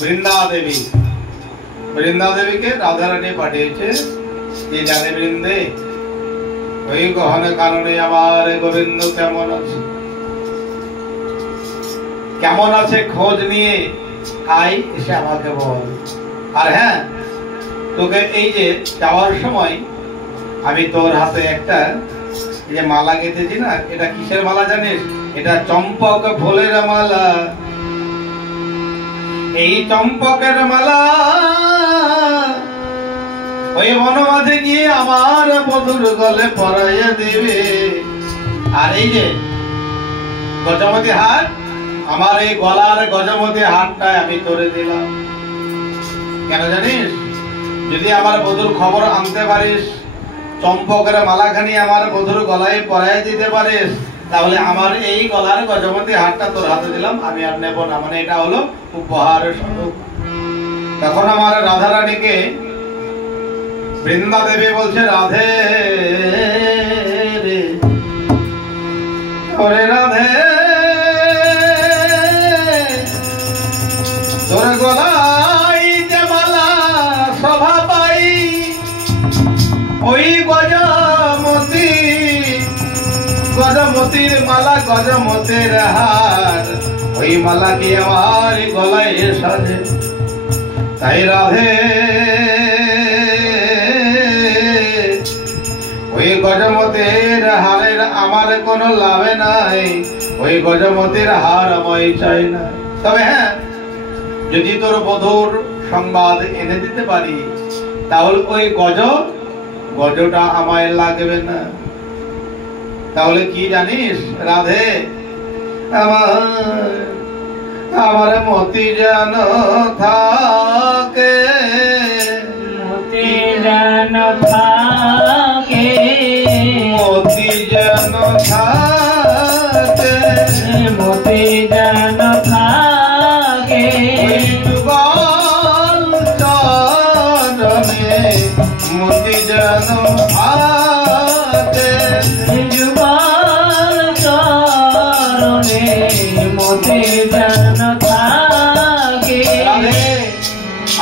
বৃন্দা দেবী, বৃন্দা দেবীকে রাধারানী পাঠিয়েছে যে জানে বৃন্দে ওই গহন কারণে আমার গোবিন্দ কেমন আছে, কেমন আছে খোঁজ নিয়ে আই, এসে আমাকে বল। আর হ্যাঁ, তোকে এই যে যাওয়ার সময় আমি তোর হাতে একটা এই যে মালা গেঁথেছি না, এটা কিসের মালা জানিস? এটা চম্পক ফুলের মালা। এই চম্পকের মালা ওই বনমাঝে গিয়ে আমার বধুর গলে পরাইয়া দিবে। আর এই যে গজমতি হার, আমার এই গলার গজমতি হারটা আমি তোরে দিলাম। কেন জানিস? যদি আমার বধুর খবর আনতে পারিস, চম্পকের মালাখানি আমার বধুর গলায় পরাইয়া দিতে পারিস, তাহলে আমার এই গলার গজমতি হারটা তোর হাতে দিলাম, আমি আর নেব না। মানে এটা হলো উপহার স্বরূপ। তখন আমার রাধারানীকে বৃন্দা দেবী বলছে, রাধে রে, ওরে রাধে, তোর গলায় যে মালা শোভা পাই, ওই গজমতি, গজমতির মালা, গজমতির হার, ওই মালা কি আমার গলায় সাজে। তাই রাধে, ওই গজমতির হারের আমার কোনো লাভে নাই, ওই গজমতির হার আমায় চাই না। তবে হ্যাঁ, যদি তোর বধুর সংবাদ এনে দিতে পারি, তাহলে ওই গজটা আমায় লাগবে না। তাহলে কি জানিস রাধে, আমার মতি যেন থাকে, মতি যেন থাকে, মতি যেন থাকে, মতি যেন থাকে, যুগল চরণে মতি যেন থাকে, যুগল চরণে মতি যেন থাকে।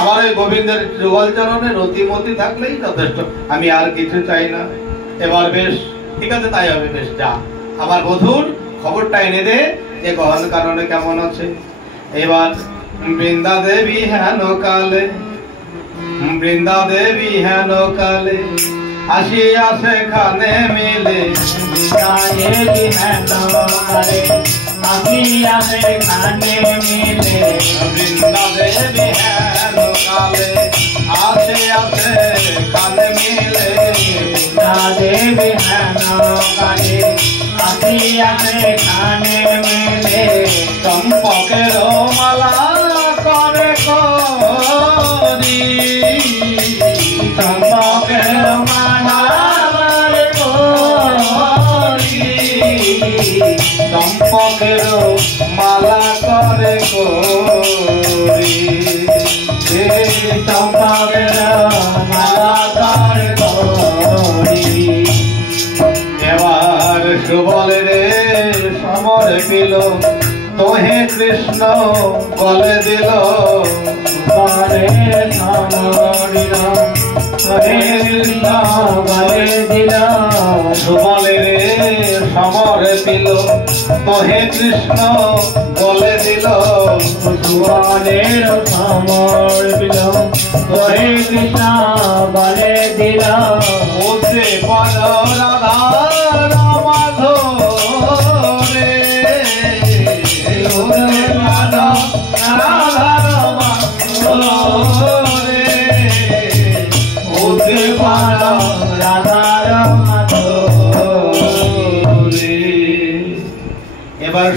আমার ওই গোবিন্দের যুগল চরণে রতিমতি থাকলেই যথেষ্ট, আমি আর কিছু চাই না। এবার বেশ ঠিক আছে, তাই হবে। বেশ যা, আমার বধুর খবরটা এনে দে যে গহন কারণে কেমন আছে। এবার বৃন্দা দেবী হেন কালে, বৃন্দা দেবী হেন কালে আসিয়া সেখানে মিলে, আসিয়া সেখানে মিলে, বৃন্দা দেবী হেন কালে আসিয়া সেখানে মিলে, দেবী হেন কালে আসিয়া সেখানে মিলে, চম্পকের মালা করে করি, চম্পকের মালা করে করি, চম্পকের মালা করে করি, চম্পকের মালা করে করি। এবার সুবলে রে সমর পিল, তোহে কৃষ্ণ বলে দিল, বলে সমরিল, হরে কৃষ্ণ বলে দিল, সুবলে রে সমর পিল, তোহে কৃষ্ণ বলে দিল, সুবলের সমর দিল, হরে কৃষ্ণ বলে দিল, মুছে পদ রাধা